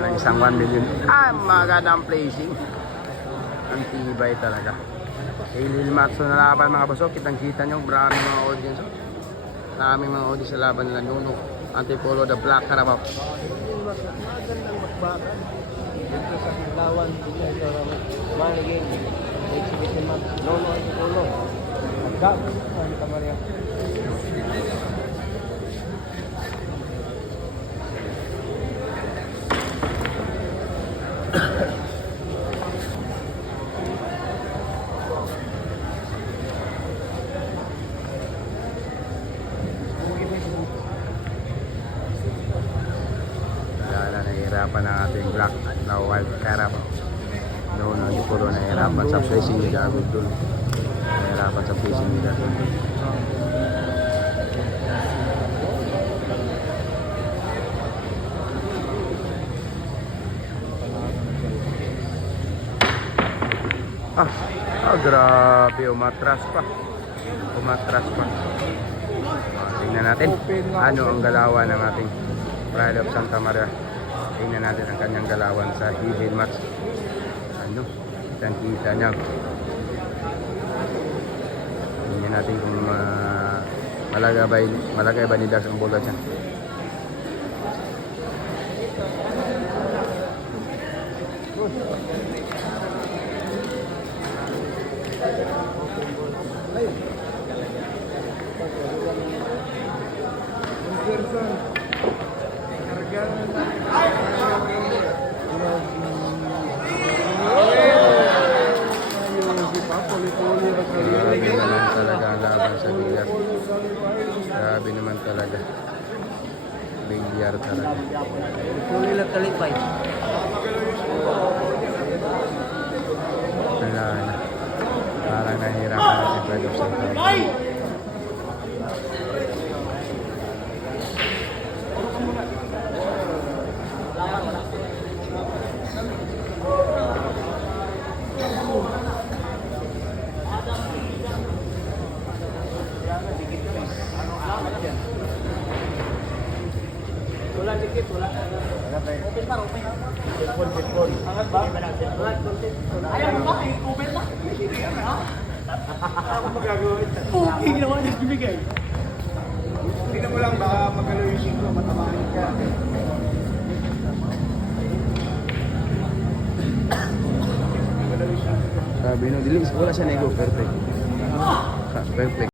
ng isang 1 million. Magandang placing. Ang tibay talaga. Lil Matso na laban mga boss. Kitang-kita nyo, maraming mga audience. Maraming mga audience sa laban nila. Nuno, Antipolo, The Black Carabao. Magandang bakbakan. Dito sa Kilawan, dito sa Maniging, exhibition man, Nono Antipolo. Agad, Santa Maria. Nahihirapan ang ating Black na Wild Carabao. Noon ang puro nahihirapan sa placing nila Abdul. Nahihirapan sa placing nila Abdul. Grabe, umatras pa. Tingnan natin ano ang galawan ng ating Pride of Santa Maria. Tingnan natin ang kanyang galawan sa even match. Ano? Kitang-kita niya. Tingnan natin kung malagay ba ni Das ang bola dyan. Grabe naman talaga ang laban sa bilyar. Grabe naman talaga. Bilyar talaga. Puli lang talipay. Wala na. Parang nahihirapan natin Pride of Santa Maria. Wala dikit, wala. Open pa, open. Cellphone. Angat ba? Ayaw mo ba? Open na. Ako magagawin. Okay, ginawa niya bibigay. Tingnan mo lang, baka magalaw yung 5, matamahin ka. Sabi no, wala siya nego. Perfect. Perfect.